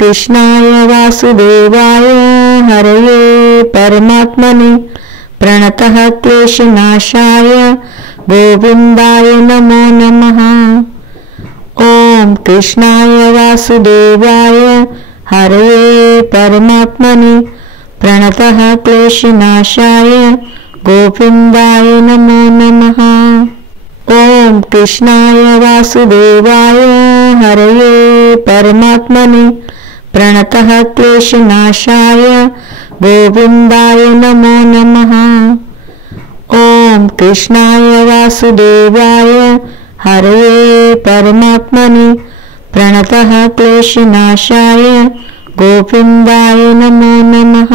कृष्णाय वासुदेवाय हरये परमात्मने प्रणतः क्लेशनाशाय गोविन्दाय नमो नमः। ॐ कृष्णाय वासुदेवाय हरये परमात्मने प्रणतः क्लेशनाशाय गोविन्दाय नमो नमः। ॐ कृष्णाय वासुदेवाय हरये परमात्मने प्रणतः क्लेशनाशाय गोविन्दाय नमो नमः। ॐ कृष्णाय वासुदेवाय हरये परमात्मने प्रणतः क्लेशनाशाय गोविन्दाय नमो नमः।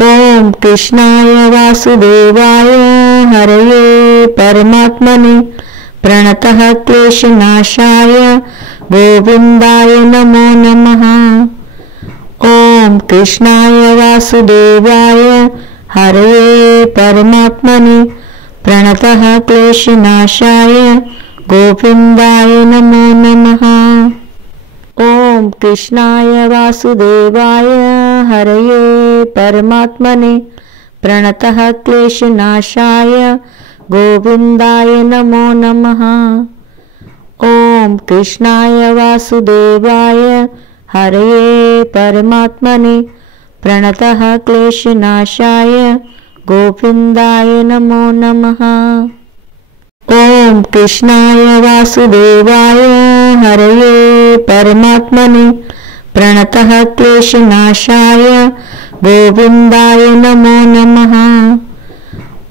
ॐ कृष्णाय वासुदेवाय हरये परमात्मने प्रणतः क्लेशनाशाय गोविन्दाय नमो नमः। ॐ कृष्णाय वासुदेवाय हरये परमात्मने प्रणतः क्लेशनाशाय गोविन्दाय नमो नमः। ॐ कृष्णाय वासुदेवाय हरये परमात्मने प्रणतः क्लेशनाशाय गोविन्दाय नमो नमः। ॐ कृष्णाय वासुदेवाय हरये परमात्मने प्रणतः क्लेशनाशाय गोविन्दाय नमो नमः। ॐ कृष्णाय वासुदेवाय हरये परमात्मने प्रणतः क्लेशनाशाय गोविन्दाय नमो नमः।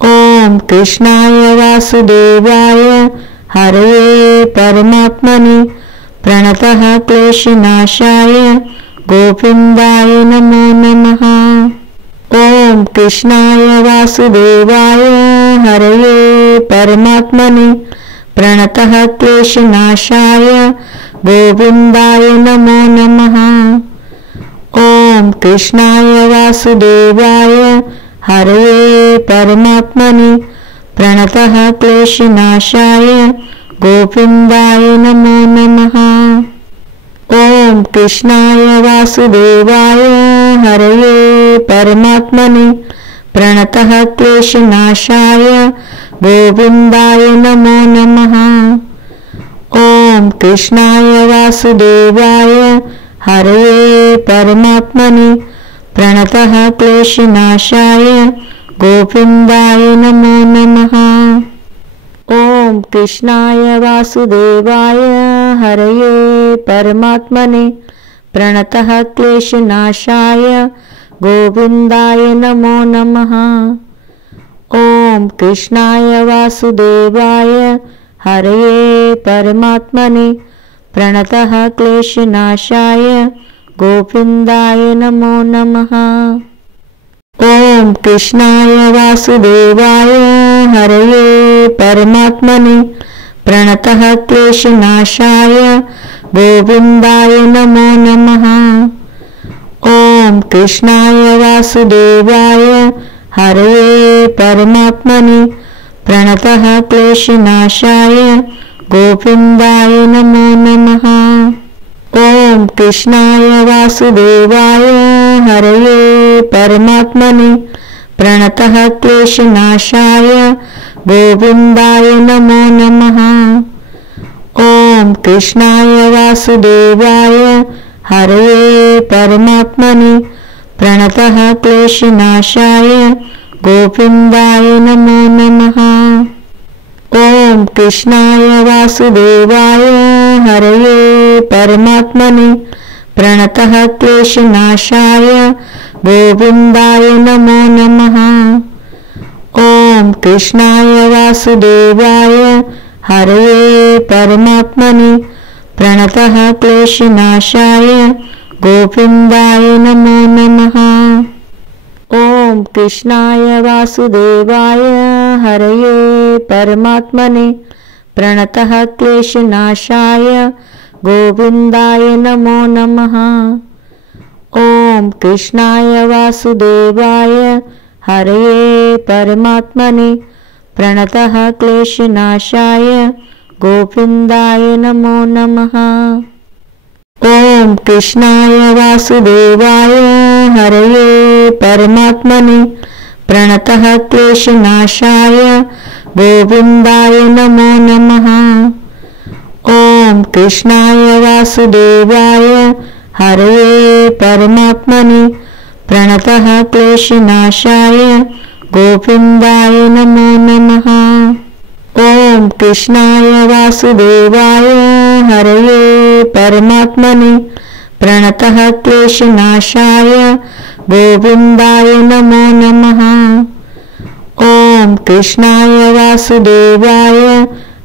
ॐ कृष्णाय वासुदेवाय हरये परमात्मने प्रणतः क्लेशनाशाय गोविन्दाय नमो नमः। ॐ कृष्णाय वासुदेवाय हरये परमात्मने प्रणतः क्लेशनाशाय गोविन्दाय नमो नमः। ॐ कृष्णाय वासुदेवाय हरये परमात्मने प्रणतः क्लेशनाशाय गोविन्दाय नमो नमः। ॐ कृष्णाय वासुदेवाय हरये परमात्मने प्रणतः क्लेशनाशाय गोविन्दाय नमो नमः। ॐ कृष्णाय वासुदेवाय हरये परमात्मने प्रणतः क्लेशनाशाय गोविन्दाय नमो नमः। ॐ कृष्णाय वासुदेवाय हरये परमात्मने प्रणतः क्लेशनाशाय गोविन्दाय नमो नमः। ॐ कृष्णाय वासुदेवाय हरये परमात्मने प्रणतः क्लेशनाशाय गोविन्दाय नमो नमः। ॐ कृष्णाय वासुदेवाय हरये परमात्मने प्रणतः क्लेशनाशाय गोविन्दाय नमो नमः। ॐ कृष्णाय वासुदेवाय हरये परमात्मने प्रणतः क्लेशनाशाय गोविन्दाय नमो नमः। ॐ कृष्णाय वासुदेवाय हरये परमात्मने प्रणतः क्लेशनाशाय गोविन्दाय नमो नमः। ॐ कृष्णाय वासुदेवाय हरये परमात्मने प्रणतः क्लेशनाशाय गोविन्दाय नमो नमः। ॐ कृष्णाय वासुदेवाय हरये परमात्मने प्रणतः क्लेशनाशाय गोविन्दाय नमो नमः। ॐ कृष्णाय वासुदेवाय हरये परमात्मने प्रणतः क्लेशनाशाय गोविन्दाय नमो नमः। ॐ कृष्णाय वासुदेवाय हरये परमात्मने प्रणतः क्लेशनाशाय गोविन्दाय नमो नमः। ॐ कृष्णाय वासुदेवाय हरये परमात्मने प्रणतः क्लेशनाशाय गोविन्दाय नमो नमः। ॐ ॐ कृष्णाय वासुदेवाय हरये परमात्मने प्रणतः क्लेशनाशाय गोविन्दाय नमो नमः। ॐ कृष्णाय वासुदेवाय हरये परमात्मने प्रणतः क्लेशनाशाय गोविन्दाय नमो नमः। ॐ कृष्णाय वासुदेवाय हरये परमात्मने प्रणतः क्लेशनाशाय गोविन्दाय नमो नमः। ॐ कृष्णाय वासुदेवाय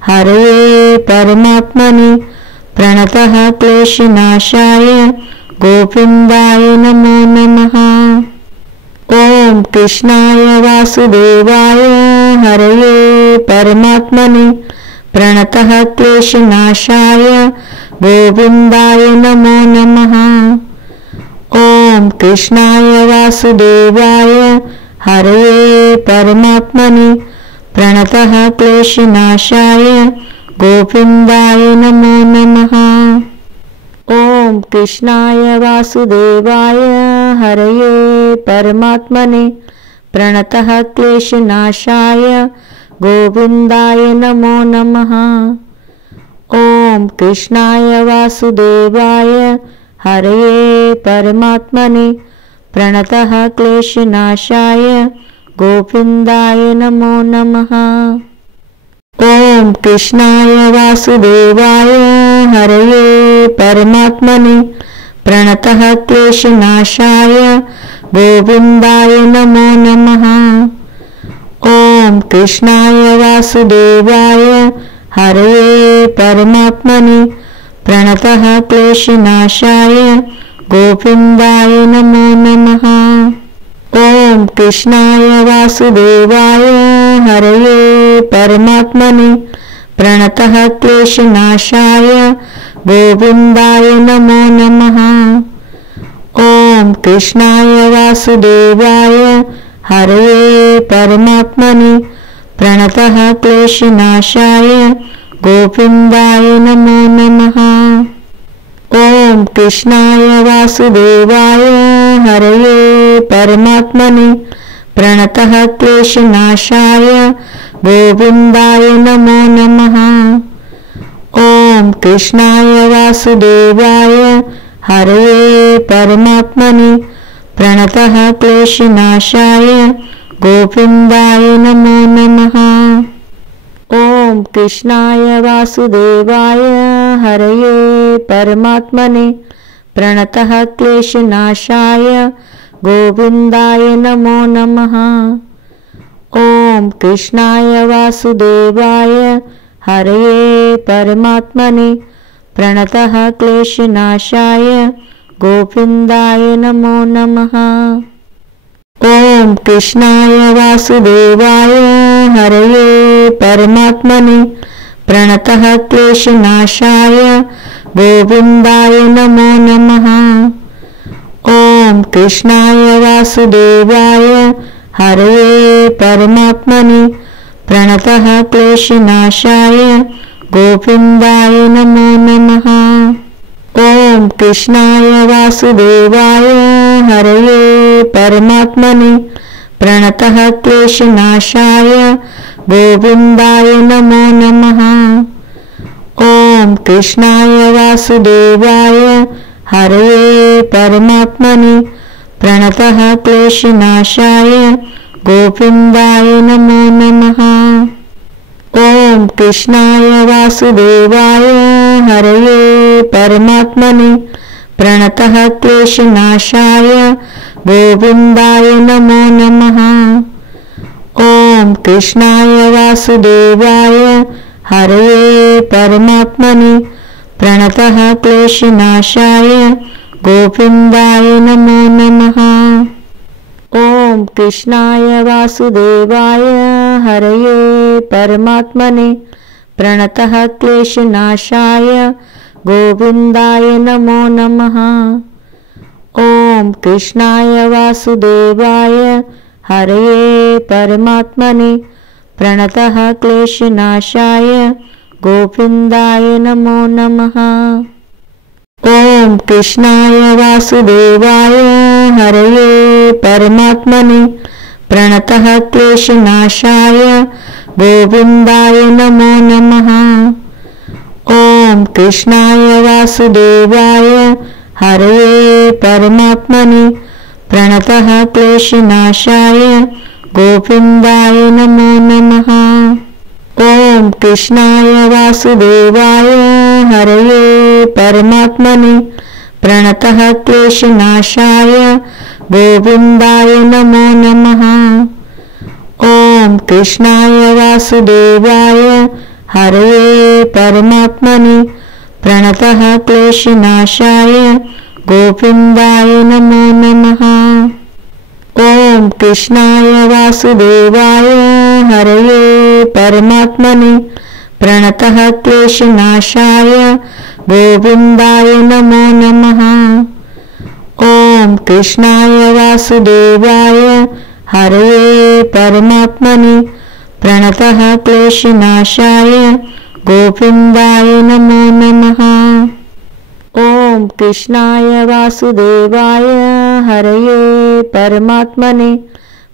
हरये परमात्मने प्रणतः क्लेशनाशाय गोविन्दाय नमो नमः। ॐ कृष्णाय वासुदेवाय हरये परमात्मने प्रणतः क्लेशनाशाय गोविन्दाय नमो नमः। ॐ कृष्णाय वासुदेवाय हरये परमात्मने प्रणतः क्लेशनाशाय गोविन्दाय नमो नमः। ॐ कृष्णाय वासुदेवाय हरये परमात्मने प्रणतः क्लेशनाशाय गोविन्दाय नमो नमः। ॐ कृष्णाय वासुदेवाय हरये परमात्मने प्रणतः क्लेशनाशाय गोविन्दाय नमो नमः। ॐ कृष्णाय वासुदेवाय हरये परमात्मने प्रणतः क्लेशनाशाय गोविन्दाय नमो नमः। ॐ कृष्णाय वासुदेवाय हरये परमात्मने प्रणतः क्लेशनाशाय गोविन्दाय नमो नमः। ॐ कृष्णाय वासुदेवाय हरये परमात्मने प्रणतः क्लेशनाशाय गोविन्दाय नमो नमः। ॐ कृष्णाय वासुदेवाय हरये परमात्मने प्रणतः क्लेशनाशाय गोविन्दाय नमो नमः। ॐ कृष्णाय वासुदेवाय हरये परमात्मने प्रणतः क्लेशनाशाय गोविन्दाय नमो नमः। ॐ कृष्णाय वासुदेवाय हरये परमात्मने प्रणतः क्लेशनाशाय गोविन्दाय नमो नमः। ॐ कृष्णाय वासुदेवाय हरये परमात्मने प्रणतः क्लेशनाशाय गोविन्दाय नमो नमः। ॐ कृष्णाय वासुदेवाय हरये परमात्मने प्रणतः क्लेशनाशाय गोविन्दाय नमो नमः। ॐ कृष्णाय वासुदेवाय हरये परमात्मने प्रणतः क्लेशनाशाय गोविन्दाय नमो नमः। ॐ कृष्णाय वासुदेवाय हरये परमात्मने प्रणतः क्लेशनाशाय गोविन्दाय नमो नमः। ॐ कृष्णाय वासुदेवाय हरये परमात्मने प्रणतः क्लेशनाशाय गोविन्दाय नमो नमः। ॐ कृष्णाय वासुदेवाय हरये परमात्मने प्रणतः क्लेशनाशाय गोविन्दाय नमो नमः। ॐ कृष्णाय वासुदेवाय हरये परमात्मने प्रणतः क्लेशनाशाय गोविन्दाय नमो नमः। ॐ कृष्णाय वासुदेवाय हरये परमात्मने प्रणतः क्लेशनाशाय गोविन्दाय नमो नमः। ॐ कृष्णाय वासुदेवाय हरये परमात्मने प्रणतः क्लेशनाशाय गोविन्दाय नमो नमः। ॐ कृष्णाय वासुदेवाय हरये परमात्मने प्रणतः क्लेशनाशाय गोविन्दाय नमो नमः। ओम कृष्णाय वासुदेवाय हरये परमात्मने प्रणतः क्लेशनाशाय गोविन्दाय नमो नमः। ओम कृष्णाय वासुदेवाय हरये परमात्मने प्रणतः क्लेशनाशाय गोविन्दाय नमो नमः। ओम कृष्णाय वासुदेवाय हरये परमात्मने प्रणतः क्लेशनाशाय गोविन्दाय नमो नमः। ओम कृष्णाय वासुदेवाय हरये परमात्मने प्रणतः क्लेशनाशाय गोविन्दाय नमो नमः। ओम कृष्णाय वासुदेवाय हरये परमात्मने प्रणतः क्लेशनाशाय गोविन्दाय नमो नमः। ओम कृष्णाय वासुदेवाय हरये परमात्मने प्रणतः क्लेशनाशाय गोविन्दाय नमो नमः। ओम कृष्णाय वासुदेवाय हरये परमात्मने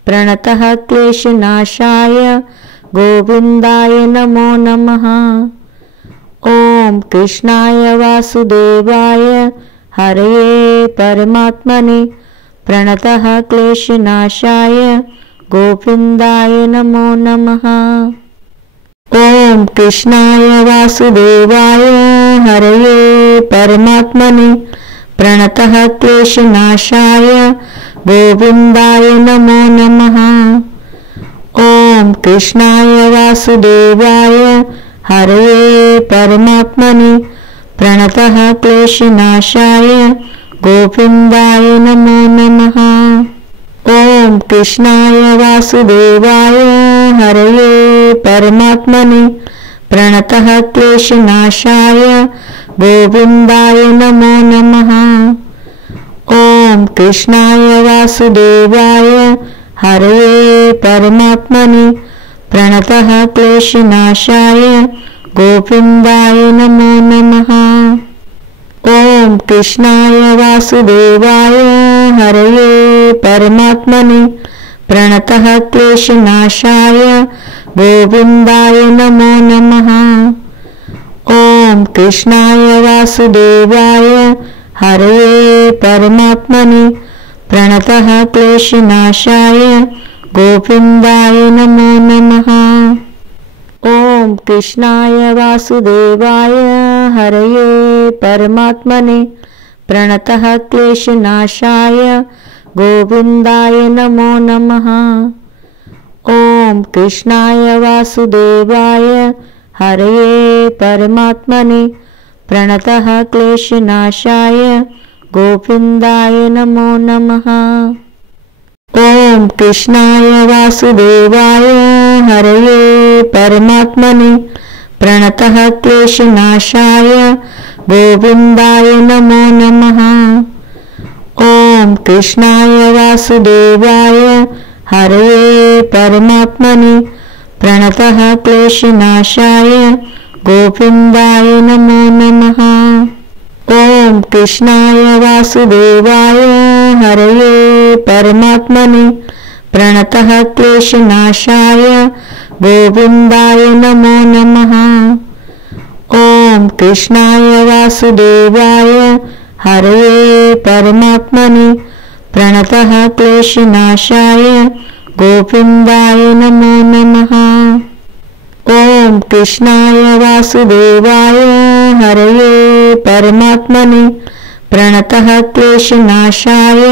प्रणतः क्लेशनाशाय गोविन्दाय नमो नमः। ओम कृष्णाय वासुदेवाय हरये परमात्मने प्रणतः क्लेशनाशाय गोविन्दाय नमो नमः। ओम कृष्णाय वासुदेवाय हरये परमात्मने प्रणतः क्लेशनाशाय गोविन्दाय नमो नमः। ओम कृष्णाय वासुदेवाय हरये परमात्मने प्रणतः क्लेशनाशाय गोविन्दाय नमो नमः। ओम कृष्णाय वासुदेवाय हरये परमात्मने प्रणतः क्लेशनाशाय गोविन्दाय नमो नमः। ओम कृष्णाय वासुदेवाय हरये परमात्मने प्रणतः क्लेशनाशाय गोविन्दाय नमो नमः। ओम कृष्णाय वासुदेवाय हरये परमात्मने प्रणतः क्लेशनाशाय गोविन्दाय नमो नमः। ओम कृष्णाय वासुदेवाय हरये परमात्मने प्रणतः क्लेशनाशाय गोविन्दाय नमो नमः। ओम कृष्णाय वासुदेवाय हरये परमात्मने प्रणतः क्लेशनाशाय गोविन्दाय नमो नमः। ओम कृष्णाय वासुदेवाय हरये परमात्मने प्रणतः क्लेशनाशाय गोविन्दाय नमो नमः। ओम कृष्णाय वासुदेवाय हरये परमात्मने प्रणतः क्लेशनाशाय गोविन्दाय नमो नमः। ओम कृष्णाय वासुदेवाय हरये परमात्मने प्रणतः क्लेशनाशाय गोविन्दाय नमो नमः। ओम कृष्णाय वासुदेवाय हरये परमात्मने प्रणतः क्लेशनाशाय गोविन्दाय नमो नमः। ओम कृष्णाय वासुदेवाय हरये परमात्मने प्रणतः क्लेशनाशाय गोविन्दाय नमो नमः। ओम कृष्णाय वासुदेवाय हरये परमात्मने प्रणतः क्लेशनाशाय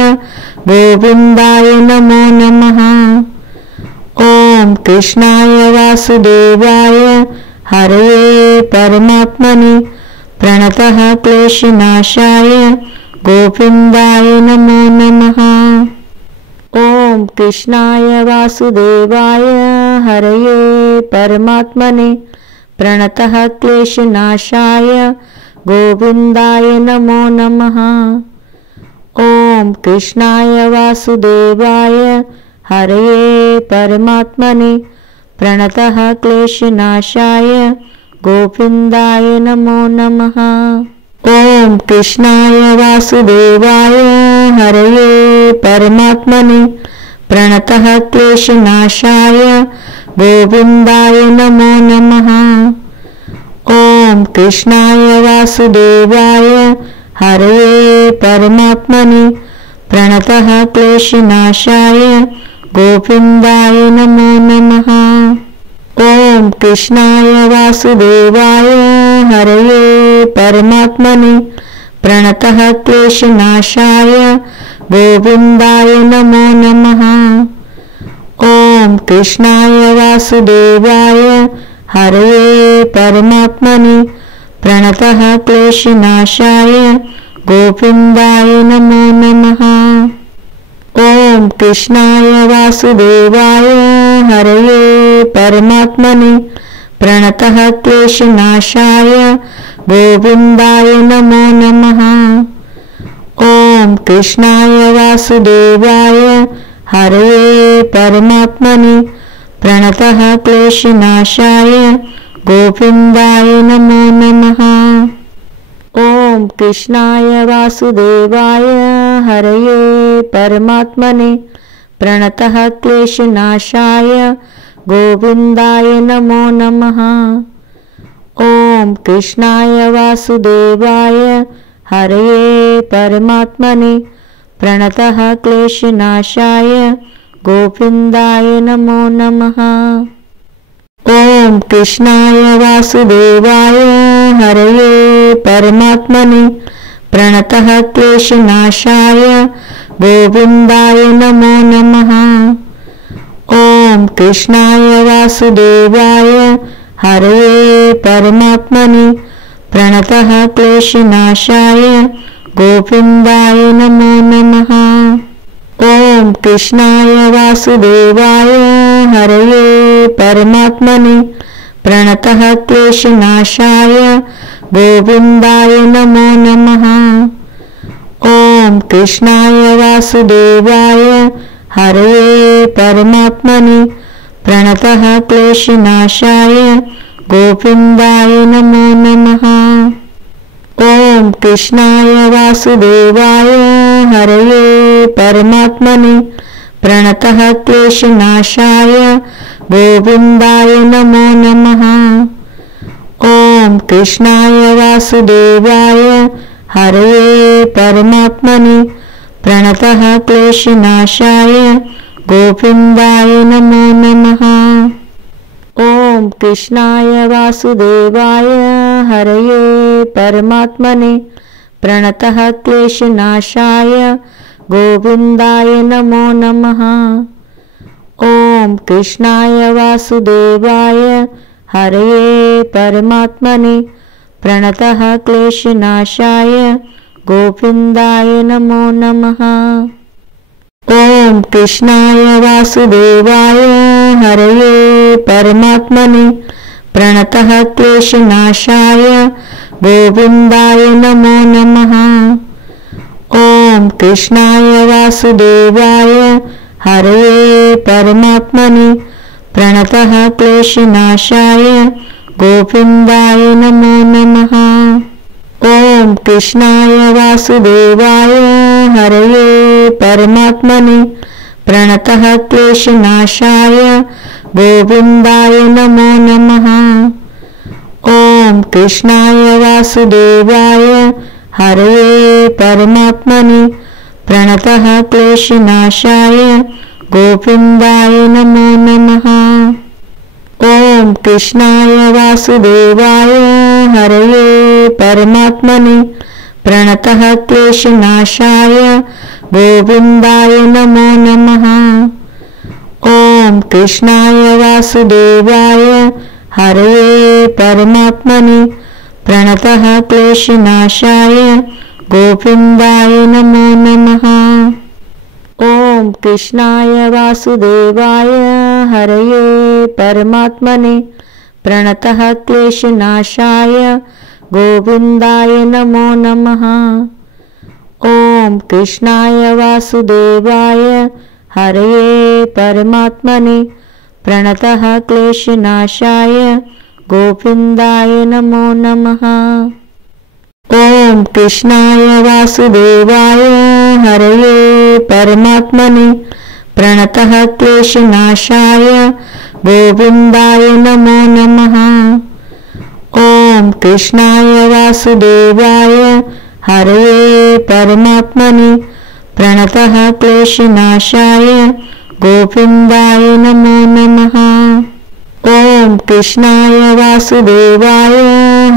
गोविन्दाय नमो नमः। ओम कृष्णाय वासुदेवाय हरये परमात्मने प्रणतः क्लेशनाशाय गोविन्दाय नमो नमः। ओम कृष्णाय वासुदेवाय हरये परमात्मने प्रणतः क्लेशनाशाय गोविन्दाय नमो नमः। ओम कृष्णाय वासुदेवाय हरये परमात्मने प्रणतः क्लेशनाशाय गोविन्दाय नमो नमः। ओम कृष्णाय वासुदेवाय हरये परमात्मने प्रणतः क्लेशनाशाय गोविन्दाय नमो नमः। ओम कृष्णाय वासुदेवाय हरये परमात्मने प्रणतः क्लेशनाशाय गोविन्दाय नमो नमः। ओम कृष्णाय वासुदेवाय हरये परमात्मने प्रणतः क्लेशनाशाय गोविन्दाय नमो नमः। ओम कृष्णाय वासुदेवाय हरये परमात्मने प्रणतः क्लेशनाशाय गोविन्दाय नमो नमः। ओम कृष्णाय वासुदेवाय हरये परमात्मने प्रणतः क्लेशनाशाय गोविन्दाय नमो नमः। ओम कृष्णाय वासुदेवाय हरये परमात्मने प्रणतः क्लेशनाशाय गोविन्दाय नमो नमः। ओम कृष्णाय वासुदेवाय हरये परमात्मने प्रणतः क्लेशनाशाय गोविन्दाय नमो नमः। ओम कृष्णाय वासुदेवाय हरये परमात्मने प्रणतः क्लेशनाशाय गोविन्दाय नमो नमः। ओम कृष्णाय वासुदेवाय हरये परमात्मने प्रणतः क्लेशनाशाय गोविन्दाय नमो नमः। ओम कृष्णाय वासुदेवाय हरये परमात्मने प्रणतः क्लेशनाशाय गोविन्दाय नमो नमः। ओम कृष्णाय वासुदेवाय हरये परमात्मने प्रणतः क्लेशनाशाय गोविन्दाय नमो नमः। ओम कृष्णाय वासुदेवाय हरये परमात्मने प्रणतः क्लेशनाशाय गोविन्दाय नमो नमः। ओम कृष्णाय वासुदेवाय हरये परमात्मने प्रणतः क्लेशनाशाय गोविन्दाय नमो नमः। ओम कृष्णाय वासुदेवाय हरये परमात्मने प्रणतः क्लेशनाशाय गोविन्दाय नमो नमः। ओम कृष्णाय वासुदेवाय हरये परमात्मने प्रणतः क्लेशनाशाय गोविन्दाय नमो नमः। ओम कृष्णाय वासुदेवाय हरये परमात्मने प्रणतः क्लेशनाशाय गोविन्दाय नमो नमः। ओम कृष्णाय वासुदेवाय हरये परमात्मने प्रणतः क्लेशनाशाय गोविन्दाय नमो नमः। ओम कृष्णाय वासुदेवाय हरये परमात्मने प्रणतः क्लेशनाशाय गोविन्दाय नमो नमः। ओम कृष्णाय वासुदेवाय हरये परमात्मने प्रणतः क्लेशनाशाय गोविन्दाय नमो नमः। ओम कृष्णाय वासुदेवाय हरये परमात्मने प्रणतः क्लेशनाशाय गोविन्दाय नमो नमः। ओम कृष्णाय वासुदेवाय हरये परमात्मने प्रणतः क्लेशनाशाय गोविन्दाय नमो नमः। ओम कृष्णाय वासुदेवाय हरये परमात्मने प्रणतः क्लेशनाशाय गोविन्दाय नमो नमः। ओम कृष्णाय वासुदेवाय हरये परमात्मने प्रणतः क्लेशनाशाय गोविन्दाय नमो नमः। ओम कृष्णाय वासुदेवाय हरये परमात्मने प्रणतः क्लेशनाशाय गोविन्दाय नमो नमः। ओम ॐ कृष्णाय वासुदेवाय हरये परमात्मने प्रणतः क्लेशनाशाय गोविन्दाय नमो नमः। ॐ कृष्णाय वासुदेवाय हरये परमात्मने प्रणतः क्लेशनाशाय गोविन्दाय नमो नमः। ॐ कृष्णाय वासुदेवाय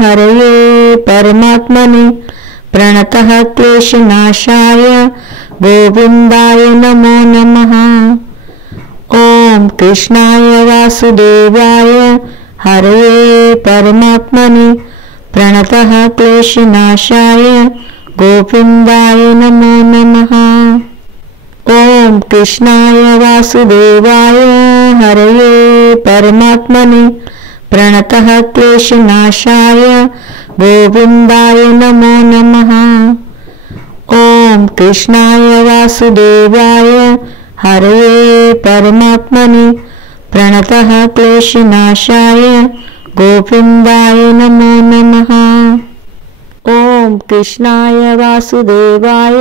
हरये परमात्मने प्रणतः क्लेशनाशाय गोविन्दाय नमो नमः। ॐ कृष्णाय वासुदेवाय हरये परमात्मने प्रणतः क्लेशनाशाय गोविन्दाय नमो नमः। ॐ कृष्णाय वासुदेवाय हरये परमात्मने प्रणतः क्लेशनाशाय गोविन्दाय नमो नमः। ॐ कृष्णाय वासुदेवाय हरये परमात्मने प्रणतः क्लेशनाशाय गोविन्दाय नमो नमः। ॐ कृष्णाय वासुदेवाय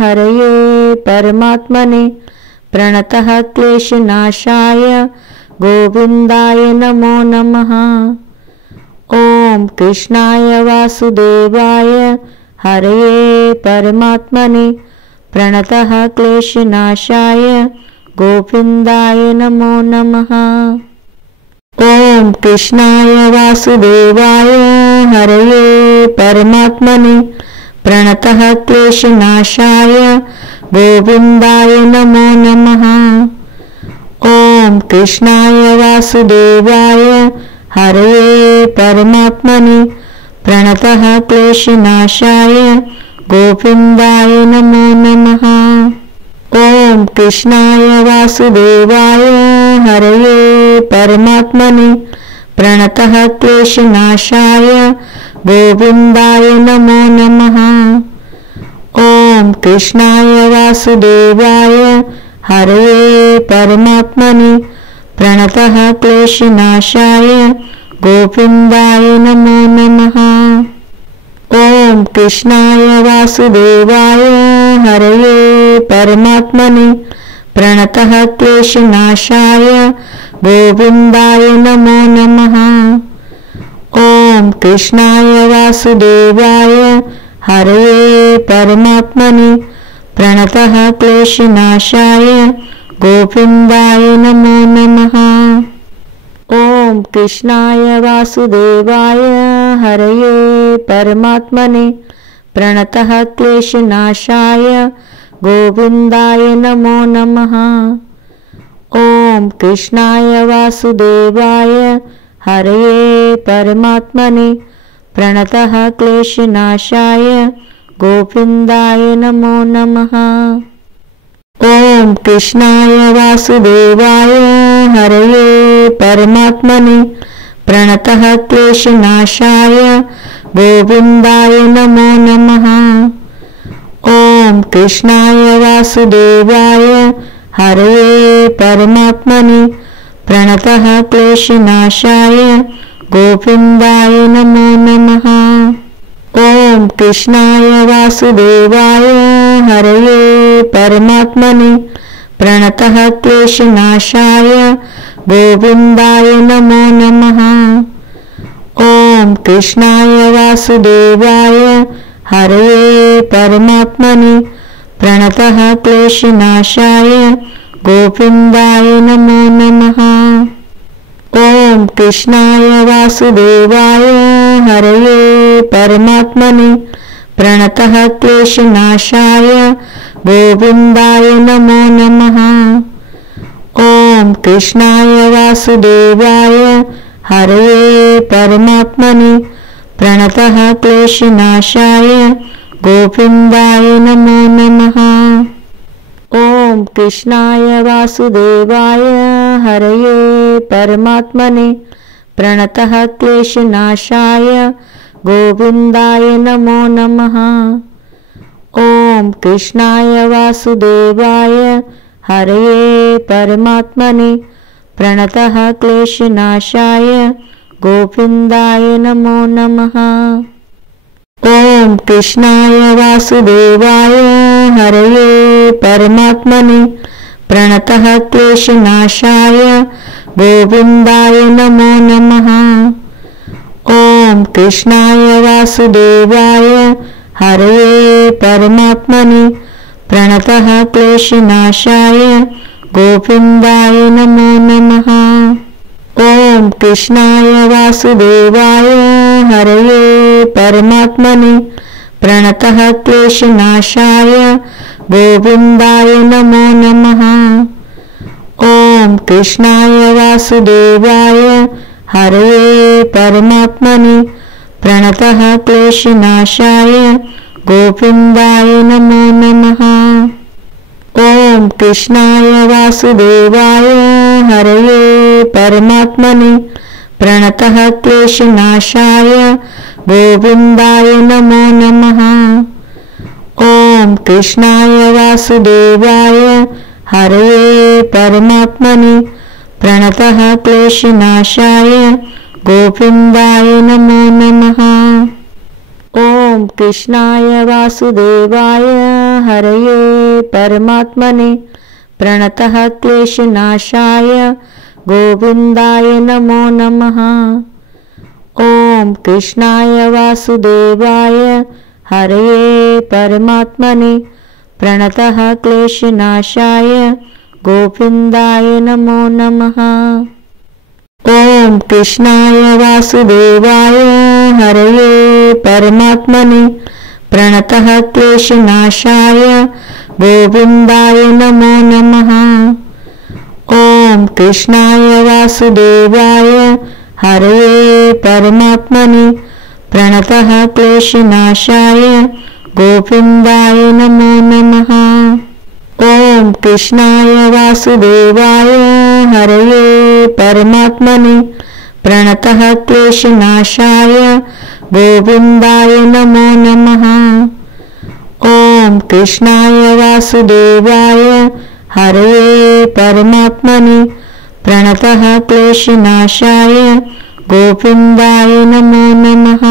हरये परमात्मने प्रणतः क्लेशनाशाय गोविन्दाय नमो नमः। ॐ कृष्णाय वासुदेवाय हरये परमात्मने प्रणतः क्लेशनाशाय गोविन्दाय नमो नमः। ॐ कृष्णाय वासुदेवाय हरये परमात्मने प्रणतः क्लेशनाशाय गोविन्दाय नमो नमः। ॐ कृष्णाय वासुदेवाय हरये परमात्मने प्रणतः क्लेशनाशाय गोविन्दाय नमो नमः। ॐ कृष्णाय वासुदेवाय हरये परमात्मने प्रणतः क्लेशनाशाय गोविन्दाय नमो नमः। ॐ कृष्णाय वासुदेवाय हरये परमात्मने प्रणतः क्लेशनाशाय गोविन्दाय नमो नमः। ॐ कृष्णाय वासुदेवाय हरये परमात्मने प्रणतः क्लेशनाशाय गोविन्दाय नमो नमः। ॐ कृष्णाय वासुदेवाय हरये परमात्मने प्रणतः क्लेशनाशाय गोविन्दाय नमो नमः। ॐ कृष्णाय वासुदेवाय हरये परमात्मने प्रणतः क्लेशनाशाय गोविन्दाय नमो नमः। ॐ कृष्णाय वासुदेवाय हरये परमात्मने प्रणतः क्लेशनाशाय गोविन्दाय नमो नमः। ॐ कृष्णाय वासुदेवाय हरये परमात्मने प्रणतः क्लेशनाशाय गोविन्दाय नमो नमः। ॐ कृष्णाय वासुदेवाय हरये परमात्मने प्रणतः क्लेशनाशाय गोविन्दाय नमो नमः। ॐ कृष्णाय वासुदेवाय हरये परमात्मने प्रणतः क्लेशनाशाय गोविन्दाय नमो नमः। ॐ कृष्णाय वासुदेवाय हरये परमात्मने प्रणतः क्लेशनाशाय गोविन्दाय नमो नमः। ॐ कृष्णाय वासुदेवाय हरये परमात्मने प्रणतः क्लेशनाशाय गोविन्दाय नमो नमः। ॐ कृष्णाय वासुदेवाय हरये परमात्मने प्रणतः क्लेशनाशाय गोविन्दाय नमो नमः। ॐ कृष्णाय वासुदेवाय हरये परमात्मने प्रणतः क्लेशनाशाय गोविन्दाय नमो नमः। ॐ कृष्णाय वासुदेवाय हरये परमात्मने प्रणतः क्लेशनाशाय गोविन्दाय नमो नमः। ओम कृष्णाय वासुदेवाय हरये परमात्मने प्रणतः क्लेशनाशाय गोविन्दाय नमो नमः। ओम कृष्णाय वासुदेवाय हरये परमात्मने प्रणतः क्लेशनाशाय गोविन्दाय नमो नमः। ओम कृष्णाय वासुदेवाय हरये परमात्मने प्रणतः क्लेशनाशाय गोविन्दाय नमो नमः। ओम कृष्णाय वासुदेवाय हरये परमात्मने प्रणतः क्लेशनाशाय गोविन्दाय नमो नमः। ओम कृष्णाय वासुदेवाय हरये परमात्मने प्रणतः क्लेशनाशाय गोविन्दाय नमो नमः। ओम कृष्णाय वासुदेवाय हरये परमात्मने प्रणतः क्लेशनाशाय गोविन्दाय नमो नमः। ओम कृष्णाय वासुदेवाय हरये परमात्मने प्रणतः क्लेशनाशाय गोविन्दाय नमो नमः। ओम कृष्णाय वासुदेवाय हरये परमात्मने प्रणतः क्लेशनाशाय गोविन्दाय नमो नमः। ओम कृष्णाय वासुदेवाय हरये परमात्मने प्रणतः क्लेशनाशाय गोविन्दाय नमो नमः। ओम कृष्णाय वासुदेवाय हरये परमात्मने प्रणतः क्लेशनाशाय गोविन्दाय नमो नमः। ओम कृष्णाय वासुदेवाय हरये परमात्मने प्रणतः क्लेशनाशाय गोविन्दाय नमो नमः। ओम कृष्णाय वासुदेवाय हरये परमात्मने प्रणतः क्लेशनाशाय गोविन्दाय नमो नमः।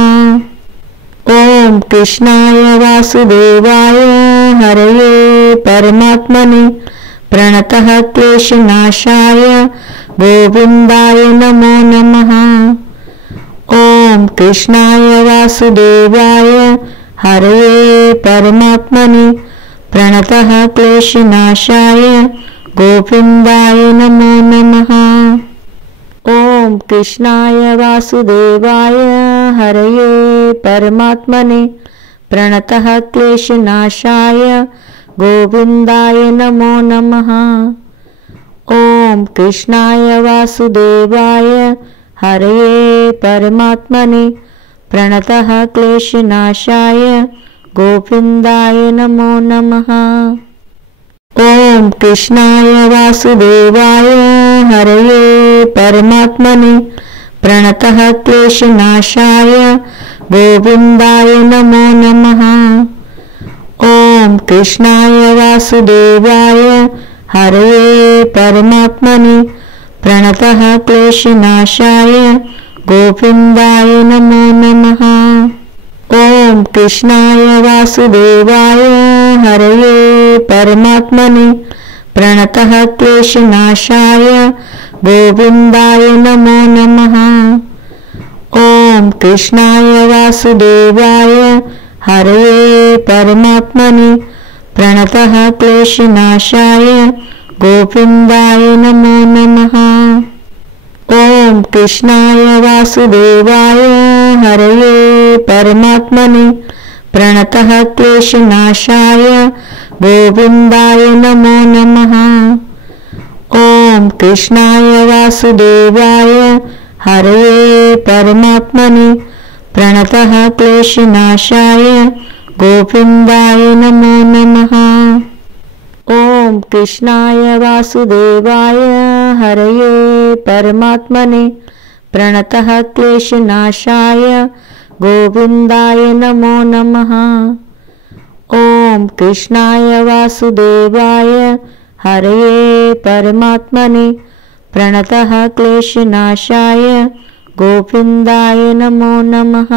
ओम कृष्णाय वासुदेवाय हरये परमात्मने प्रणतः क्लेशनाशाय गोविन्दाय नमो नमः। ओम कृष्णाय वासुदेवाय हरये परमात्मने प्रणतः क्लेशनाशाय गोविन्दाय नमो नमः। ओम कृष्णाय वासुदेवाय हरये परमात्मने प्रणतः क्लेशनाशाय गोविन्दाय नमो नमः। ओम कृष्णाय वासुदेवाय हरये परमात्मने प्रणतः क्लेशनाशाय गोविन्दाय नमो नमः। ओम कृष्णाय वासुदेवाय हरये परमात्मने प्रणतः क्लेशनाशाय गोविन्दाय नमो नमः। ओम कृष्णाय वासुदेवाय हरये परमात्मने प्रणतः क्लेशनाशाय गोविन्दाय नमो नमः। ओम कृष्णाय वासुदेवाय हरये परमात्मने प्रणतः क्लेशनाशाय गोविन्दाय नमो नमः। ओम कृष्णाय वासुदेवाय हरये परमात्मने प्रणतः क्लेशनाशाय गोविन्दाय नमो नमः। ओम कृष्णाय वासुदेवाय हरये परमात्मने प्रणतः क्लेशनाशाय गोविन्दाय नमो नमः। ओम कृष्णाय वासुदेवाय हरये परमात्मने प्रणतः क्लेशनाशाय गोविन्दाय नमो नमः। ओम कृष्णाय वासुदेवाय हरये परमात्मने प्रणतः क्लेशनाशाय गोविन्दाय नमो नमः। ओम कृष्णाय वासुदेवाय हरये परमात्मने प्रणतः क्लेशनाशाय गोविन्दाय नमो नमः।